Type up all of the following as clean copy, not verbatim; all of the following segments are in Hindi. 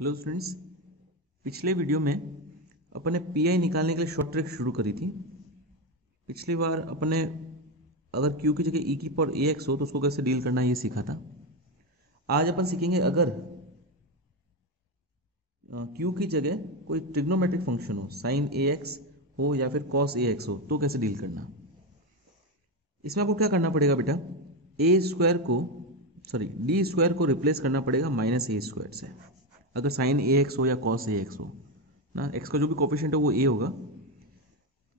हेलो स्टूडेंट्स, पिछले वीडियो में अपने पीआई निकालने के लिए शॉर्ट ट्रिक शुरू करी थी। पिछली बार अपने अगर क्यू की जगह ई की पावर ए एक्स हो तो उसको कैसे डील करना ये सीखा था। आज अपन सीखेंगे अगर क्यू की जगह कोई ट्रिग्नोमेट्रिक फंक्शन हो, साइन ए एक्स हो या फिर कॉस ए एक्स हो तो कैसे डील करना। इसमें आपको क्या करना पड़ेगा बेटा, ए स्क्वायर को डी स्क्वायर को रिप्लेस करना पड़ेगा माइनस ए स्क्वायर से। अगर साइन ए एक्स हो या कॉस ए एक्स हो ना, एक्स का जो भी कोफिशिएंट है वो ए होगा।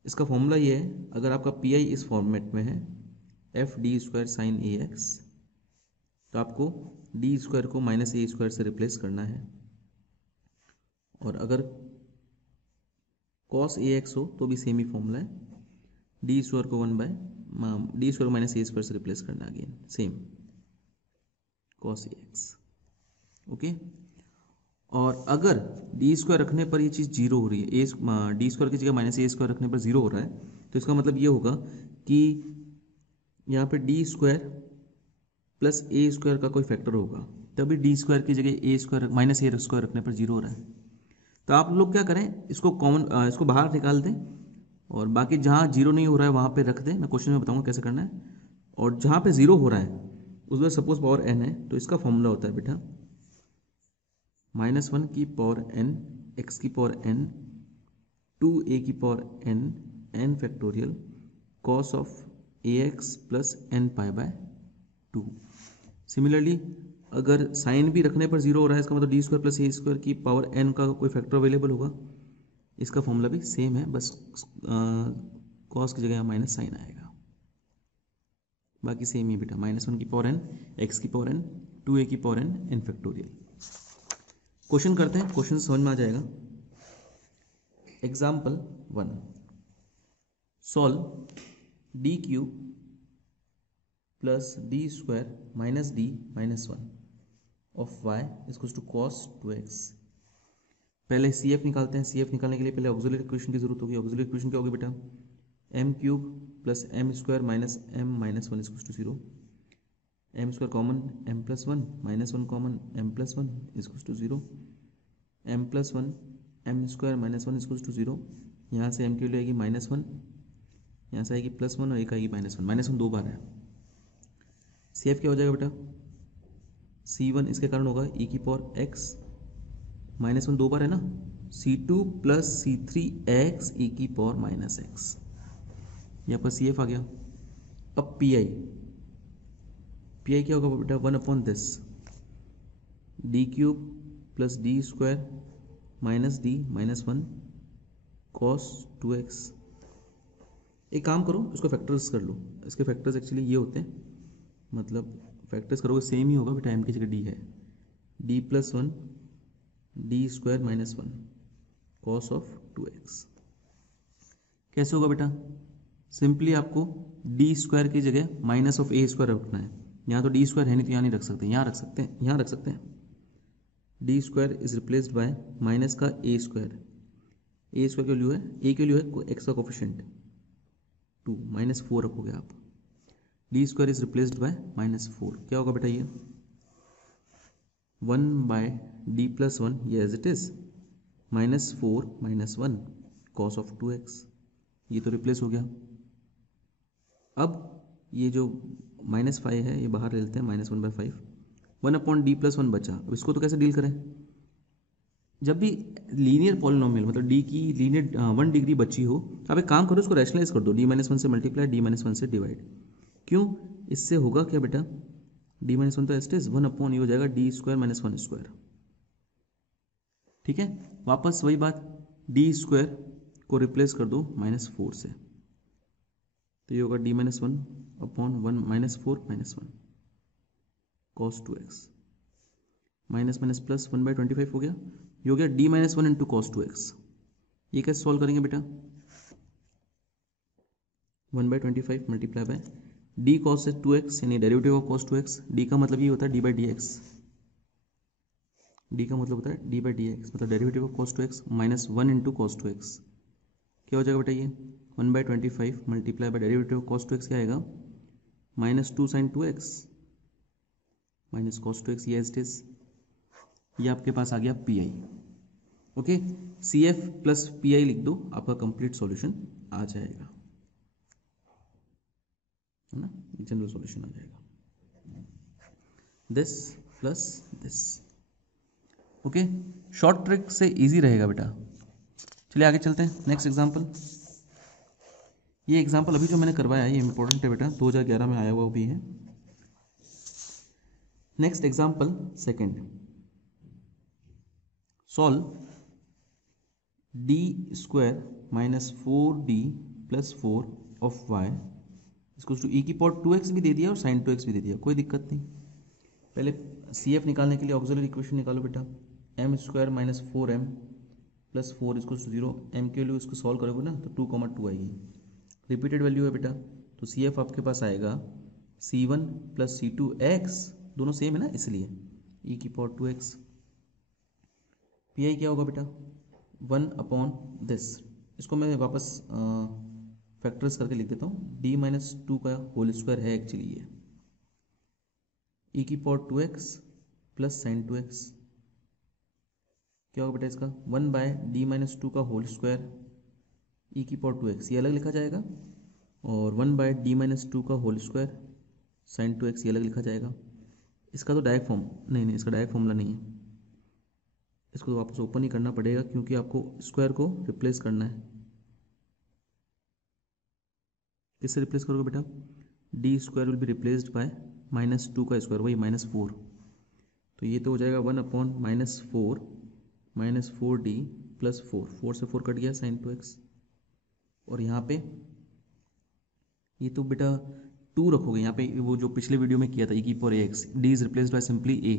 इसका फॉर्मूला ये है, अगर आपका पी आई इस फॉर्मेट में है F D square sine a x, तो आपको डी स्क्वायर को माइनस ए स्क्वायर से रिप्लेस करना है। और अगर कॉस ए एक्स हो तो भी सेम ही फॉर्मूला है, डी स्क्वायर को डी स्क्वायर माइनस ए स्क्वायर से रिप्लेस करना, again same cos a x. Okay, और अगर डी स्क्वायर रखने पर ये चीज़ जीरो हो रही है, डी स्क्वायर की जगह माइनस ए स्क्वायर रखने पर जीरो हो रहा है, तो इसका मतलब ये होगा कि यहाँ पे D square plus a square का कोई फैक्टर होगा, तभी डी स्क्वायर की जगह ए स्क्वायर माइनस ए स्क्वायर रखने पर जीरो हो रहा है। तो आप लोग क्या करें, इसको बाहर निकाल दें और बाकी जहाँ जीरो नहीं हो रहा है वहाँ पे रख दें। मैं क्वेश्चन में बताऊँगा कैसे करना है। और जहाँ पे जीरो हो रहा है उसमें सपोज पावर एन है, तो इसका फॉर्मूला होता है बेटा -1 की पावर एन एक्स की पावर एन 2a की power n n factorial cos of a x plus n pi by 2। Similarly अगर साइन भी रखने पर जीरो हो रहा है, इसका मतलब d square plus a square की पावर एन का कोई फैक्टर अवेलेबल होगा। इसका फॉर्मूला भी सेम है, बस कॉस की जगह माइनस साइन आएगा। बाकी सेम ही बेटा, -1 की पावर एन एक्स की पावर एन 2a की power n n factorial. Question करते हैं, क्वेश्चन समझ में आ जाएगा। Example 1, solve d cube plus d square minus d minus 1 of y equals to cos 2x। पहले सी एफ निकालते हैं। सी एफ निकालने के लिए पहले ऑक्सिलरी इक्वेशन की जरूरत होगी। ऑक्सिलरी इक्वेशन क्या होगी बेटा, m cube plus m square minus m minus 1 equals to 0। M square common m plus 1 minus 1 common m plus 1 equals to 0। M plus 1 m square minus 1 equals to 0। यहाँ से एम की वैल्यू आएगी -1, यहाँ से आएगी +1 और एक आएगी -1। -1 दो बार है। सी एफ क्या हो जाएगा बेटा, C1 इसके कारण होगा e की पावर x, -1 दो बार है ना, C2 plus C3 x e की पावर -x। यहाँ पर सी एफ आ गया। अब पी आई क्या होगा बेटा, 1/this D cube plus d square minus d minus 1 cos 2x। एक काम करो, इसको फैक्टर्स कर लो। इसके फैक्टर्स एक्चुअली ये होते हैं, मतलब फैक्टर्स करोगे सेम ही होगा बेटा, एम की जगह डी है, D plus 1 D square minus 1 cos of 2x। कैसे होगा बेटा, सिंपली आपको डी स्क्वायर की जगह माइनस ऑफ ए स्क्वायर रखना है। यहाँ तो डी स्क्वायर है नहीं तो यहाँ नहीं रख सकते, यहाँ रख सकते हैं, यहाँ रख सकते हैं। D square is replaced bye minus का ए स्क्वायर। ए स्क्वायर की वैल्यू है, ए की वैल्यू है एक्स का कोफिशिएंट 2, -4 रखोगे आप। D square is replaced bye -4, क्या होगा बेटा ये 1 बाय डी प्लस 1, ये as it is -4 -1 cos of 2x। ये तो रिप्लेस हो गया। अब ये जो -5 है ये बाहर ले लेते हैं, -1/5, 1/d+1 बचा। अब इसको तो कैसे डील करें, जब भी लीनियर पॉलिनोमियल मतलब डी की लीनियर 1 डिग्री बची हो, आप एक काम करो, इसको रैशनलाइज कर दो, d-1 से मल्टीप्लाई d-1 से डिवाइड। क्यों, इससे होगा क्या बेटा, d-1 तो एस्टेज 1/, ये हो जाएगा डी स्क्वायर माइनस 1 स्क्वायर। ठीक है, वापस वही बात, डी स्क्वायर को रिप्लेस कर दो -4 से, तो ये होगा d-1/1 -4 -1 cos 2x। Minus minus plus 1/25 हो गया, ये हो गया d-1 इंटू कॉस 2x। ये कैसे सॉल्व करेंगे बेटा, 1/25 multiply by D cos 2x यानी derivative of cos 2x। D का मतलब ये होता है d/dx, डी का मतलब होता है d/dx, मतलब derivative of cos 2x -1 into cos 2x। क्या हो जाएगा बेटा, ये 1/25 multiply by derivative of cos 2x क्या आएगा, -2 sin 2x minus cos 2x, ये एज इट इज ये आपके पास आ गया P i. Okay, c F plus P i लिख दो, आपका कंप्लीट सॉल्यूशन आ जाएगा, है ना, जनरल सॉल्यूशन आ जाएगा, this plus this. Okay, short trick से इजी रहेगा बेटा। चलिए आगे चलते हैं, नेक्स्ट एग्जांपल। ये एग्जांपल अभी जो मैंने करवाया है ये इंपॉर्टेंट है बेटा, 2011 में आया हुआ भी है। Next example second, solve d square minus 4d plus 4 of y इसको टू ई की पावर 2x भी दे दिया और साइन 2x भी दे दिया, कोई दिक्कत नहीं। पहले सी एफ निकालने के लिए ऑक्सिलरी इक्वेशन निकालो बेटा, M square minus 4m plus 4 इसको 0, एम के लिए उसको सॉल्व करोगे ना तो 2,2 आएगी, रिपीटेड वैल्यू है बेटा, तो सी एफ आपके पास आएगा c1 प्लस c2x, दोनों सेम है ना इसलिए ई की पावर 2x। पी आई क्या होगा बेटा 1 अपॉन दिस, इसको मैं वापस फैक्टर्स करके लिख देता हूँ, d माइनस 2 का होल स्क्वायर है एक्चुअली ये, ई की power 2x plus sign 2x, क्या होगा बेटा इसका 1 बाय डी माइनस 2 का होल स्क्वायर ई की पावर 2x, ये अलग लिखा जाएगा, और 1 बाय डी माइनस 2 का होल स्क्वायर साइन 2x ये अलग लिखा जाएगा। इसका तो डायरेक्ट फॉर्म नहीं, इसका डायरेक्ट फॉर्मूला नहीं है, इसको तो वापस ओपन ही करना पड़ेगा क्योंकि आपको स्क्वायर को रिप्लेस करना है। किससे रिप्लेस करोगे बेटा, D square will be replaced by minus 2 का स्क्वायर, वही माइनस 4, तो ये तो हो जाएगा 1 अपॉन माइनस 4d प्लस 4 से 4 कट गया साइन 2x, और यहाँ पे ये तो बेटा 2 रखोगे यहाँ पे, वो जो पिछले वीडियो में किया था ई की power ax, D is replaced by simply a,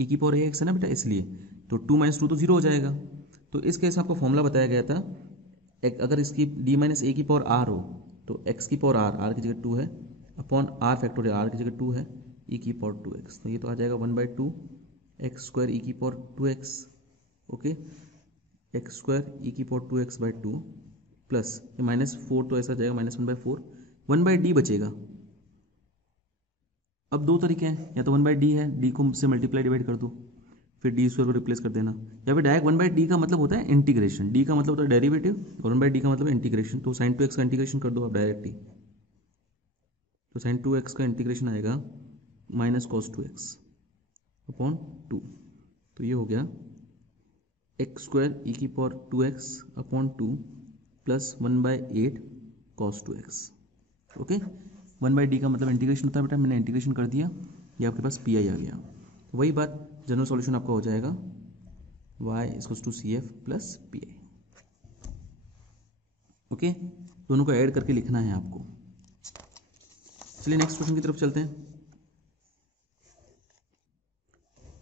e की पावर ax है ना बेटा इसलिए, तो 2 माइनस 2 तो 0 हो जाएगा। तो इस केस में आपको फॉर्मूला बताया गया था, अगर इसकी डी माइनस ए की पावर आर हो तो एक्स की पावर आर, आर की जगह 2 है, अपॉन आर फैक्टोरियल, आर की जगह 2 है, ई की पावर 2x, तो ये तो आ जाएगा 1/2 एक्स स्क्वायर ई की power 2x, okay, x square e की पावर 2x/2 प्लस माइनस 4 तो ऐसा जाएगा माइनस 1/4, 1/d बचेगा। अब दो तरीके हैं, या तो 1/d है, d को से मल्टीप्लाई डिवाइड कर दो, फिर डी स्क्वायर को रिप्लेस कर देना, या फिर डायरेक्ट 1/d का मतलब होता है इंटीग्रेशन, d का मतलब होता है डेरिवेटिव और 1/d का मतलब इंटीग्रेशन, तो साइन 2x का इंटीग्रेशन कर दो आप डायरेक्टली, तो साइन 2x का इंटीग्रेशन आएगा माइनस कॉस 2x अपॉन 2, तो ये हो गया एक्स स्क्वायर ई की power 2x upon 2 plus 1/8 cos 2x, okay. 1/d का मतलब इंटीग्रेशन होता है बेटा, मैंने इंटीग्रेशन कर दिया, ये आपके पास पी आई आ गया, वही बात जनरल सॉल्यूशन आपका हो जाएगा y equals to C F plus P i, okay, दोनों को ऐड करके लिखना है आपको। चलिए नेक्स्ट क्वेश्चन की तरफ चलते हैं,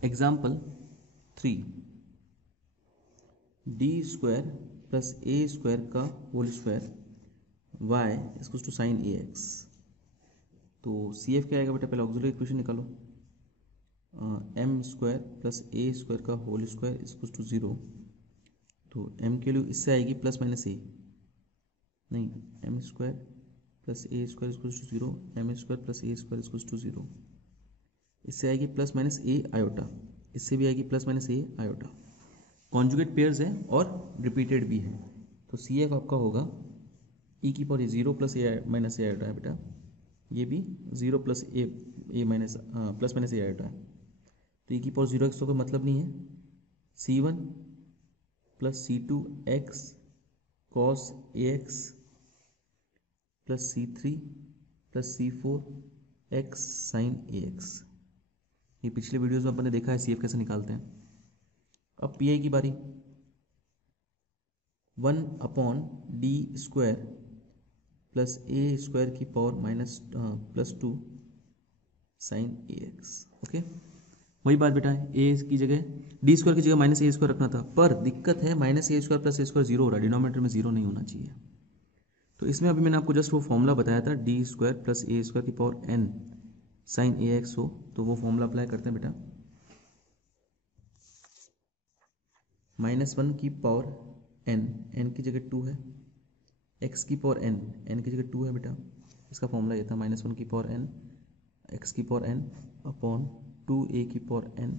example 3, d square plus a square का whole square y equals to sine a x, तो सी एफ क्या आएगा बेटा, पहले ऑक्सिलरी इक्वेशन निकालो, m square plus a square का होल स्क्वायर इक्वल्स टू 0, तो एम के लिए इससे आएगी प्लस माइनस ए, नहीं, m square plus a square equals to 0, m square plus a square equals to 0, इससे आएगी प्लस माइनस ए आयोटा, इससे भी आएगी प्लस माइनस ए आयोटा, कॉन्जुगेट पेयर्स है और रिपीटेड भी है, तो सी एफ आपका होगा ई की पावर 0 प्लस ए माइनस ए आयोटा है बेटा, ये भी 0 प्लस ए माइनस प्लस माइनस ए आयोटा है, तो ई की पावर 0 एक्स का मतलब नहीं है, c1 plus c2x cos ax plus c3 plus c4x sine ax, ये पिछले वीडियोस में अपन ने देखा है सी एफ कैसे निकालते हैं। अब पी आई की बारी, 1 upon D square plus a square की power minus plus 2 sign a x, okay, वही बात बेटा है, ए की जगह डी स्क्वायर की जगह माइनस ए स्क्वायर रखना था, पर दिक्कत है minus A square plus a square 0 हो रहा है, डिनोमिनेटर में 0 नहीं होना चाहिए, तो इसमें अभी मैंने आपको जस्ट वो फॉर्मूला बताया था, D square plus a square की power N sign a x हो, तो वो फॉर्मूला अप्लाई करते हैं बेटा, -1 की पावर एन की जगह 2 है, एक्स की पावर एन की जगह 2 है बेटा, इसका फॉर्मूला ये था -1 की पावर एन एक्स की पावर एन अपॉन 2 ए की पावर एन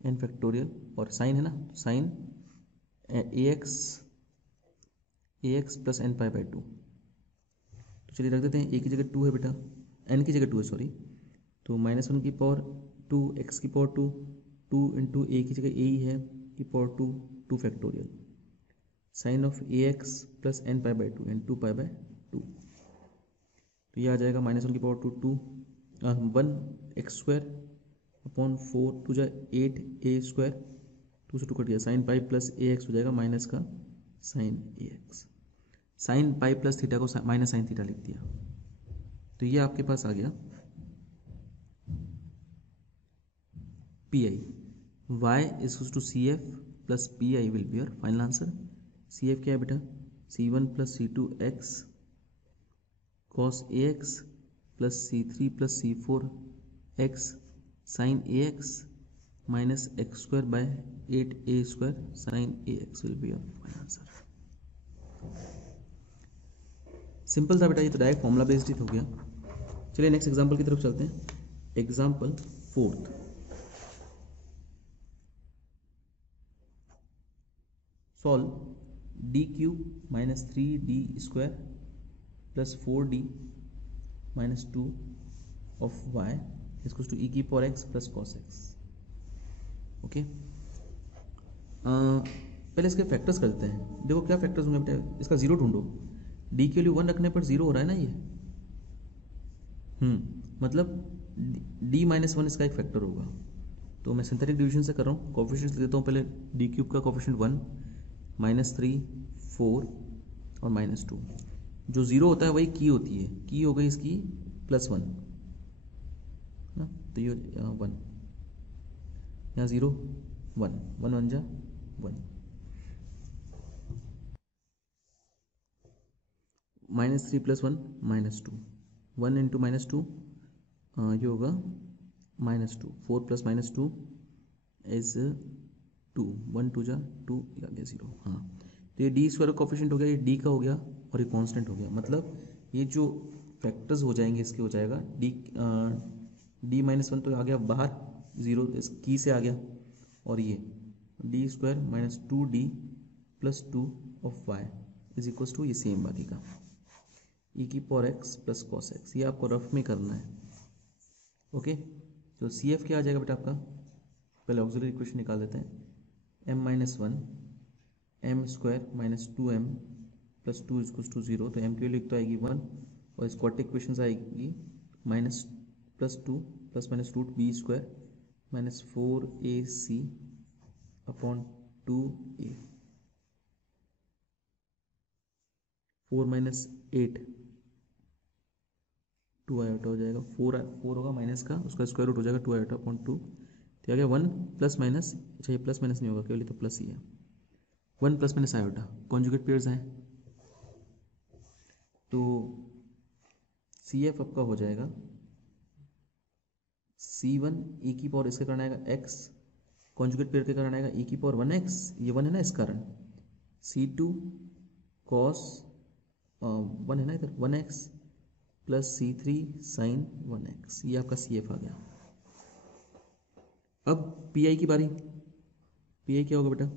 एन फैक्टोरियल और साइन है ना, sine a x plus n pi by two. तो चलिए रख देते हैं, ए की जगह 2 है बेटा, एन की जगह 2 है सॉरी, तो -1 की पावर 2 एक्स की पावर 2, 2 इंटू ए की जगह ए ही है की power 2, 2 factorial sine of a x plus n pi by two and 2 pi by 2। तो ये आ जाएगा -1 की power 2 1 x square upon 4 two जा 8 ए स्क्वायर, 2 से 2 कट गया, sine pi plus a x हो जाएगा माइनस का sign a x, sine pi plus theta को माइनस साइन थीटा लिख दिया। तो ये आपके पास आ गया P I, y is to C F plus P I will be your final answer. C F क्या है बेटा, C1 plus C2 x cos a x plus C3 plus C4 x sine a x minus x square by 8 a square sine a x will be your final answer. Simple था बेटा, ये तो डायरेक्ट फॉर्मूला बेस्ड ही हो गया। चलिए नेक्स्ट एग्जांपल की तरफ चलते हैं। Example 4th, solve d cube minus 3d square plus 4d minus 2 of y equals to e की power x plus cos x। Okay, पहले इसके फैक्टर्स करते हैं। देखो क्या फैक्टर्स होंगे बेटा, इसका जीरो ढूंढो। डी के लिए 1 रखने पर जीरो हो रहा है ना ये, मतलब d -1 इसका एक फैक्टर होगा। तो मैं सिंथेटिक डिवीजन से कर रहा हूँ, कोफिशिएंट्स देता हूँ पहले। डी क्यूब का कोफिशिएंट 1, -3, 4 और -2। जो जीरो होता है वही की होती है, की हो गई इसकी +1 ना, तो ये 1, यहाँ 0 1 1 1 जा 1, -3 + 1 -2, 1 इंटू -2 ये होगा -2, 4 + -2 इज 2, 1 2 जा 2, आ गया 0। हाँ, तो ये डी स्क्वायर का कोफिशिएंट हो गया, ये डी का हो गया और ये कांस्टेंट हो गया। मतलब ये जो फैक्टर्स हो जाएंगे इसके हो जाएगा d -1 तो आ गया बाहर, 0 इस की से आ गया, और ये d square minus 2d plus 2 of y is equals to ये सेम बाकी का e की power x plus cos x। ये आपको रफ में करना है। ओके, तो सी एफ क्या आ जाएगा बेटा आपका, पहले ऑक्सिलरी इक्वेशन निकाल देते हैं। m-1 m square minus 2m plus 2 equals to 0, तो m की वैल्यू तो आएगी 1 और इस क्वाड्रेटिक इक्वेशन आएगी minus +2 plus minus root b square minus 4ac upon 2a, 4 minus 8 2 iota हो जाएगा, 4 होगा माइनस का, उसका स्क्वायर रूट हो जाएगा 2 आयोटा अपॉन 2, तो आ गया 1 प्लस माइनस, अच्छा ये प्लस माइनस नहीं होगा केवल, तो प्लस ही है, 1 plus minus iota, conjugate pairs हैं। तो सी एफ आपका हो जाएगा C1 e की पावर इसके कारण आएगा x, कॉन्जुगेट पेयर के कारण आएगा e की पावर 1x, ये 1 है ना इस कारण, C2 cos 1 है ना इधर 1x plus C3 sin 1x, ये आपका CF आ गया। अब PI की बारी, PI क्या होगा बेटा,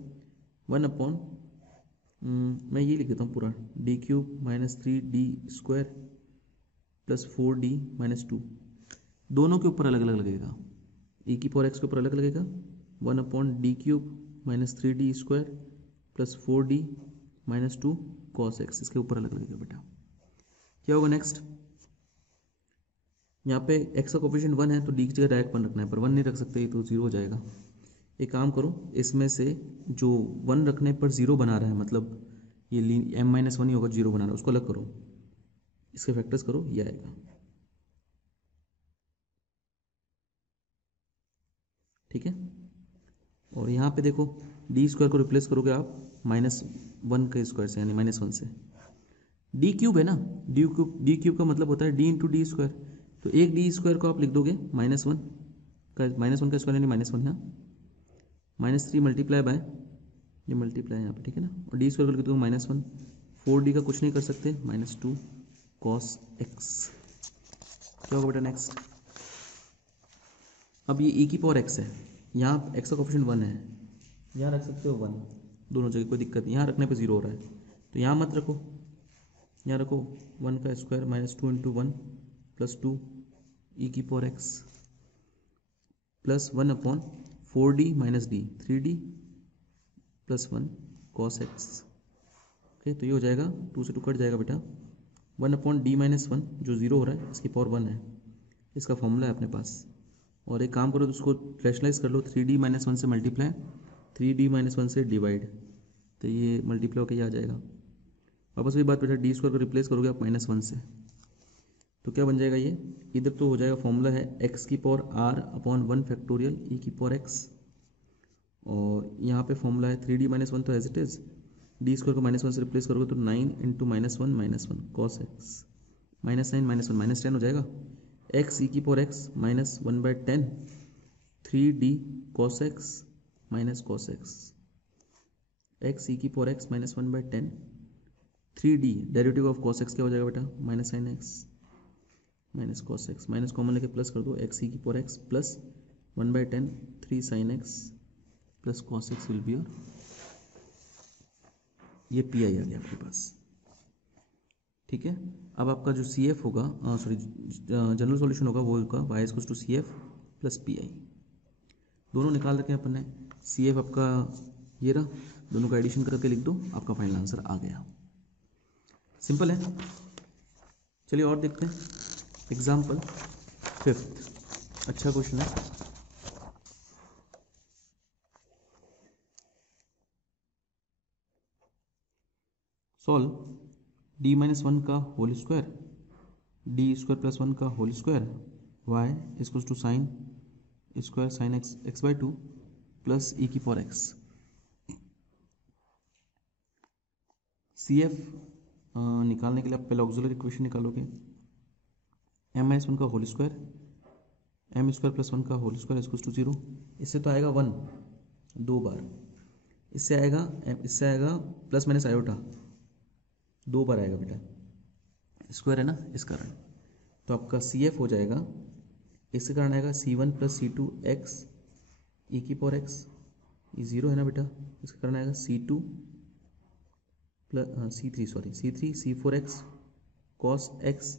1 अपॉन मैं ये लिख देता हूँ पूरा, D cube minus 3d square plus 4d minus 2, दोनों के ऊपर अलग अलग लगेगा, e की पावर x के ऊपर अलग लगेगा, 1 upon D cube minus 3d square plus 4d minus 2 cos x, इसके ऊपर अलग लगेगा बेटा। क्या होगा नेक्स्ट, यहाँ पे x का कोफिशिएंट 1 है तो d की जगह डायरेक्ट 1 रखना है, पर 1 नहीं रख सकते तो 0 हो जाएगा। एक काम करो, इसमें से जो 1 रखने पर 0 बना रहा है, मतलब ये m-1 ही होगा 0 बना रहा है, उसको अलग करो, इसके फैक्टर्स करो, ये आएगा। ठीक है, और यहाँ पे देखो डी स्क्वायर को रिप्लेस करोगे आप -1 के स्क्वायर से, यानी -1 से, डी क्यूब है ना, डी क्यूब का मतलब होता है डी इंटू डी स्क्वायर, तो एक डी स्क्वायर को आप लिख दोगे -1 का, -1 का स्क्वायर यानी -1 यहाँ, -3 मल्टीप्लाई बाय ये मल्टीप्लाई यहाँ पे, ठीक है ना, और डी स्क्वायर को लिख दोगे -1, 4d का कुछ नहीं कर सकते, -2 cos x। क्या होगा बेटा नेक्स्ट, अब ये e की पावर x है, यहाँ एक्स का कोफिशिएंट 1 है, यहाँ रख सकते हो 1, दोनों जगह कोई दिक्कत नहीं। यहाँ रखने पे 0 हो रहा है तो यहाँ मत रखो, यहाँ रखो 1 का स्क्वायर माइनस 2 इंटू 1 प्लस 2 ई की power x plus 1 upon 4d minus D 3d plus 1 cos x. Okay, तो ये हो जाएगा 2 से 2 कट जाएगा बेटा, 1 अपॉन डी माइनस 1 जो 0 हो रहा है इसकी पावर 1 है, इसका फॉर्मूला है अपने पास। और एक काम करो तो उसको रैशनलाइज कर लो, 3d माइनस 1 से मल्टीप्लाई 3d माइनस 1 से डिवाइड, तो ये मल्टीप्लाई होकर ये आ जाएगा। वापस वही बात बेटा, डी स्क्वायर को रिप्लेस करोगे आप -1 से, तो क्या बन जाएगा ये, इधर तो हो जाएगा फॉर्मूला है एक्स की पावर आर अपॉन 1 फैक्टोरियल ई की पावर एक्स, और यहाँ पे फॉर्मूला है 3d माइनस 1 तो as it is, d square को -1 से रिप्लेस करोगे तो 9 इंटू -1 कॉस एक्स, -9 -1 -10 हो जाएगा, एक्स ई की power x minus 1/10 3d cos x minus cos x, x e की power x minus 1/10 3d derivative of cos x क्या हो जाएगा बेटा, -sin x minus cos x, minus common लेके प्लस कर दो, एक्स ई की power x plus 1/10 3 sin x plus cos x will be your, ये पी आई आ गया आपके पास। ठीक है, अब आपका जो सी एफ होगा, सॉरी जनरल सॉल्यूशन होगा वो होगा y equals to C F plus P i, दोनों निकाल रखे हैं अपन ने। सी एफ आपका ये रहा, दोनों का एडिशन करके लिख दो, आपका फाइनल आंसर आ गया। सिंपल है, चलिए और देखते हैं एग्जाम्पल 5th, अच्छा क्वेश्चन है। सॉल्व d माइनस 1 का whole square D square plus 1 का whole square y equals to sine square sine x x/2 plus e की पावर एक्स। सी एफ निकालने के लिए आप पहले ऑक्सिलरी इक्वेशन निकालोगे, m माइनस 1 का whole square m square plus 1 का होल स्क्वायर इक्वल्स टू 0, इससे तो आएगा 1 2 बार, इससे आएगा प्लस माइनस आयोटा 2 बार आएगा बेटा, स्क्वायर है ना इस कारण, तो आपका सी एफ हो जाएगा, इसके कारण आएगा c1 plus c2 x e की पावर एक्स, ये 0 है ना बेटा, इसके कारण आएगा c2 plus c3 c4 x cos x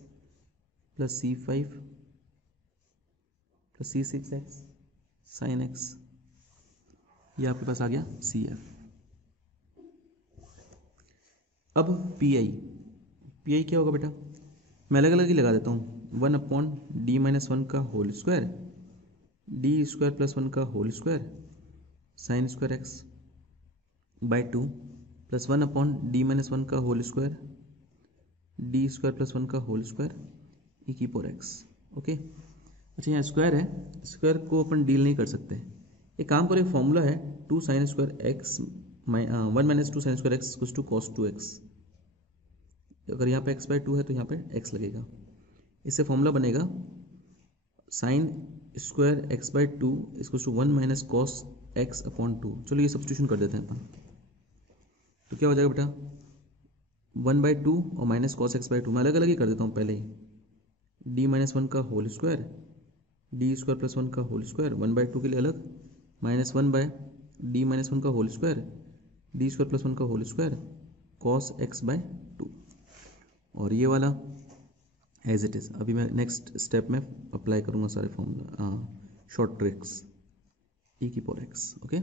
plus c5 plus c6 x sign x, ये आपके पास आ गया सी एफ। अब पी आई क्या होगा बेटा, मैं अलग अलग ही लगा देता हूँ, 1 अपॉन डी माइनस 1 का whole square D square plus 1 का whole square sine square x by 2 plus 1 upon d minus 1 का whole square D square plus 1 का होल स्क्वायर ई की पावर एक्स। ओके, अच्छा यहाँ स्क्वायर है, स्क्वायर को अपन डील नहीं कर सकते, एक काम करो, एक फॉर्मूला है 2 sine square x 1 minus 2 sine square x equals to cos 2x, अगर यहाँ पे x/2 है तो यहाँ पे x लगेगा, इससे फॉर्मूला बनेगा sine square x/2 equals to 1 minus cos x upon 2। चलो ये सब्स्टिट्यूशन कर देते हैं अपन, तो क्या हो जाएगा बेटा 1/2 और माइनस कॉस x/2, मैं अलग अलग ही कर देता हूँ पहले ही, d माइनस 1 का whole square D square plus 1 का होल स्क्वायर 1/2 के लिए अलग, माइनस 1/d माइनस 1 का whole square D square plus 1 का होल स्क्वायर कॉस x/2, और ये वाला एज इट इज़। अभी मैं नेक्स्ट स्टेप में अप्लाई करूँगा सारे फॉर्मूला शॉर्ट ट्रिक्स ई की पावर एक्स। ओके,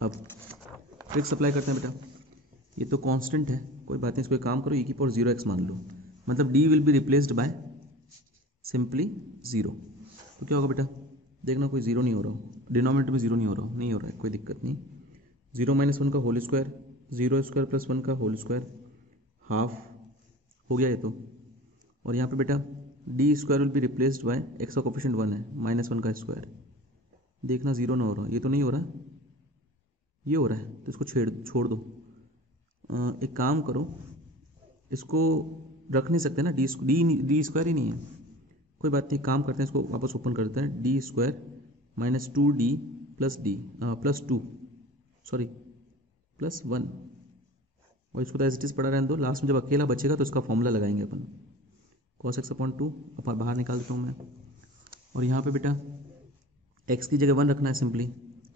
अब ट्रिक्स अप्लाई करते हैं बेटा, ये तो कांस्टेंट है कोई बात नहीं, इसको एक काम करो ई की पावर 0x मान लो, मतलब d will be replaced by simply 0, तो क्या होगा बेटा, देखना कोई 0 नहीं हो रहा हो, डिनोमिनेटर में 0 नहीं हो रहा है, कोई दिक्कत नहीं, 0 माइनस 1 का होल स्क्वायर 0 स्क्वायर प्लस 1 का होल स्क्वायर हाफ हो गया ये तो, और यहाँ पे बेटा D square will be replaced by x का कोफिशिएंट 1 है -1 का स्क्वायर, देखना 0 ना हो रहा, ये तो नहीं हो रहा, ये हो रहा है, तो इसको छोड़ दो, एक काम करो, इसको रख नहीं सकते ना, डी स्क्वायर ही नहीं है, कोई बात नहीं, काम करते हैं, इसको वापस ओपन करते हैं, D square minus 2d plus 2 sorry plus 1, और इसको तो एज इट इज़ पड़ा रहने दो, लास्ट में जब अकेला बचेगा तो इसका फॉर्मूला लगाएंगे अपन, cos x अपॉन 2 अपन बाहर निकाल देता हूँ मैं, और यहाँ पे बेटा एक्स की जगह 1 रखना है सिंपली,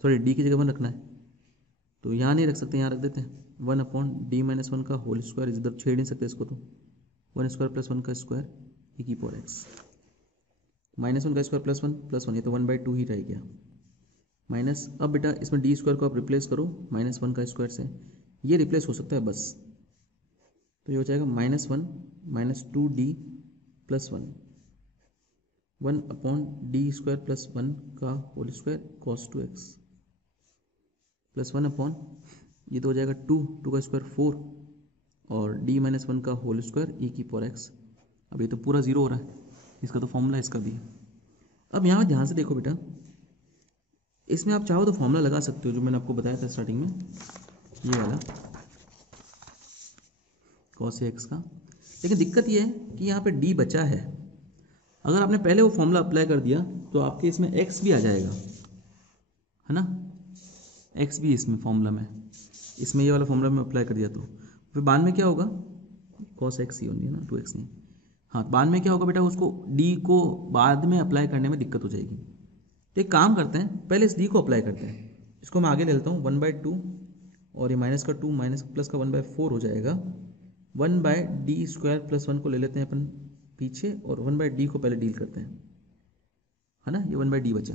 सॉरी डी की जगह 1 रखना है, तो यहाँ नहीं रख सकते, यहाँ रख देते हैं 1/d-1 का होल स्क्वायर, इधर छेड़ नहीं सकते इसको, तो 1 स्क्वायर प्लस 1 का स्क्वायर e की पावर x, -1 का स्क्वायर प्लस 1 ये तो 1/2 ही रह गया माइनस। अब बेटा इसमें डी स्क्वायर को आप रिप्लेस करो -1 का स्क्वायर से, ये रिप्लेस हो सकता है बस, तो ये हो जाएगा -1 -2d प्लस 1/d² प्लस 1 का whole square cos 2x plus 1 ये तो हो जाएगा 2 का स्क्वायर 4 और d-1 का होल स्क्वायर e की पावर x। अब ये तो पूरा जीरो हो रहा है, इसका तो फॉर्मूला इसका भी है। अब यहाँ ध्यान से देखो बेटा, इसमें आप चाहो तो फॉर्मूला लगा सकते हो जो मैंने आपको बताया था स्टार्टिंग में, ये वाला cos x का, लेकिन दिक्कत ये है कि यहाँ पे d बचा है। अगर आपने पहले वो फॉर्मूला अप्लाई कर दिया तो आपके इसमें x भी आ जाएगा, है ना, x भी इसमें फॉर्मूला में, इसमें ये वाला फॉर्मूला में अप्लाई कर दिया तो फिर बाद में क्या होगा, cos x ही होनी है ना, 2x नहीं, हाँ बाद में क्या होगा बेटा, उसको d को बाद में अप्लाई करने में दिक्कत हो जाएगी। तो एक काम करते हैं, पहले इस d को अप्लाई करते हैं, इसको मैं आगे ले लेता हूँ 1/2 और ये माइनस का 2 माइनस प्लस का 1/4 हो जाएगा, 1/d² प्लस 1 को ले लेते हैं अपन पीछे और 1/d को पहले डील करते हैं, है ना, ये 1/d बचा।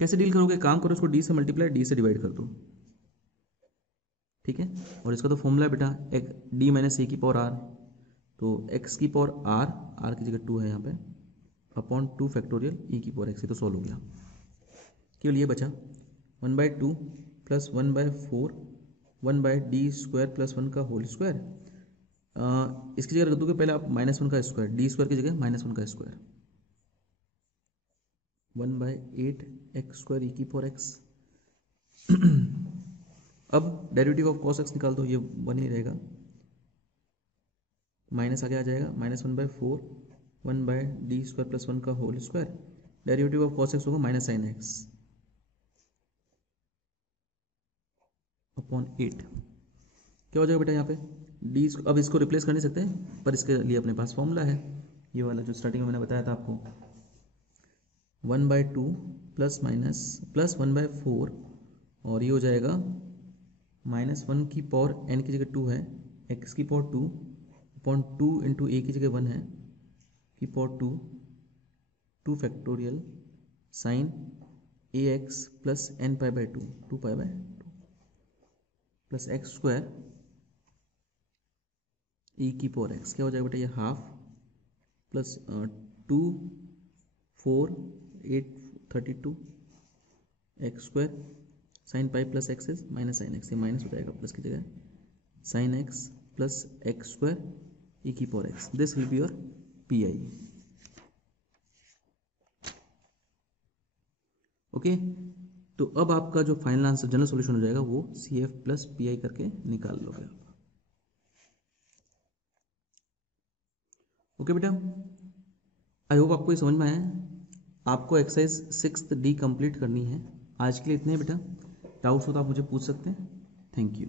कैसे डील करोगे, काम करो इसको d से मल्टीप्लाई d से डिवाइड कर दो, ठीक है, और इसका तो फॉर्मूला है बेटा d - a की पावर r, तो x की पावर r की जगह 2 है यहाँ पे अपॉन 2 फैक्टोरियल e की पावर x, ये तो सॉल्व हो गया। केवल ये बचा 1/2 प्लस 1/4 1/d² प्लस 1 का होल स्क्वायर, इसकी जगह रख दोगे पहले आप -1 का स्क्वायर, d² की जगह -1 का स्क्वायर, 1/8x² e की पावर x। अब डेरिवेटिव ऑफ cos x निकाल दो, ये 1 ही रहेगा, माइनस आगे आ जाएगा -1/4 1/d² प्लस 1 का whole square, derivative of cos x होगा -sin x अपॉन 8। क्या हो जाएगा बेटा यहाँ पे d, अब इसको रिप्लेस कर नहीं सकते पर इसके लिए अपने पास फॉर्मूला है, ये वाला जो स्टार्टिंग में मैंने बताया था आपको, 1/2 प्लस माइनस प्लस 1/4 और ये हो जाएगा -1 की पावर n की जगह 2 है, x की पावर 2 अपॉन 2 इंटू a की जगह 1 है की power 2 factorial sine ax plus n π/2 2π/2 plus x² e की पावर x। क्या हो जाएगा बेटा, ये half plus 2 4 8 32 x² sine pi plus x minus sine x, ये माइनस हो जाएगा प्लस की जगह sine x plus x² e की power x, this will be your PI। Okay, तो अब आपका जो फाइनल आंसर जनरल सॉल्यूशन हो जाएगा वो CF प्लस PI करके निकाल लोगे आप। ओके बेटा, आई होप आपको ये समझ में आया है। आपको एक्सरसाइज 6th D कंप्लीट करनी है। आज के लिए इतने बेटा, डाउट्स हो तो आप मुझे पूछ सकते हैं। Thank you.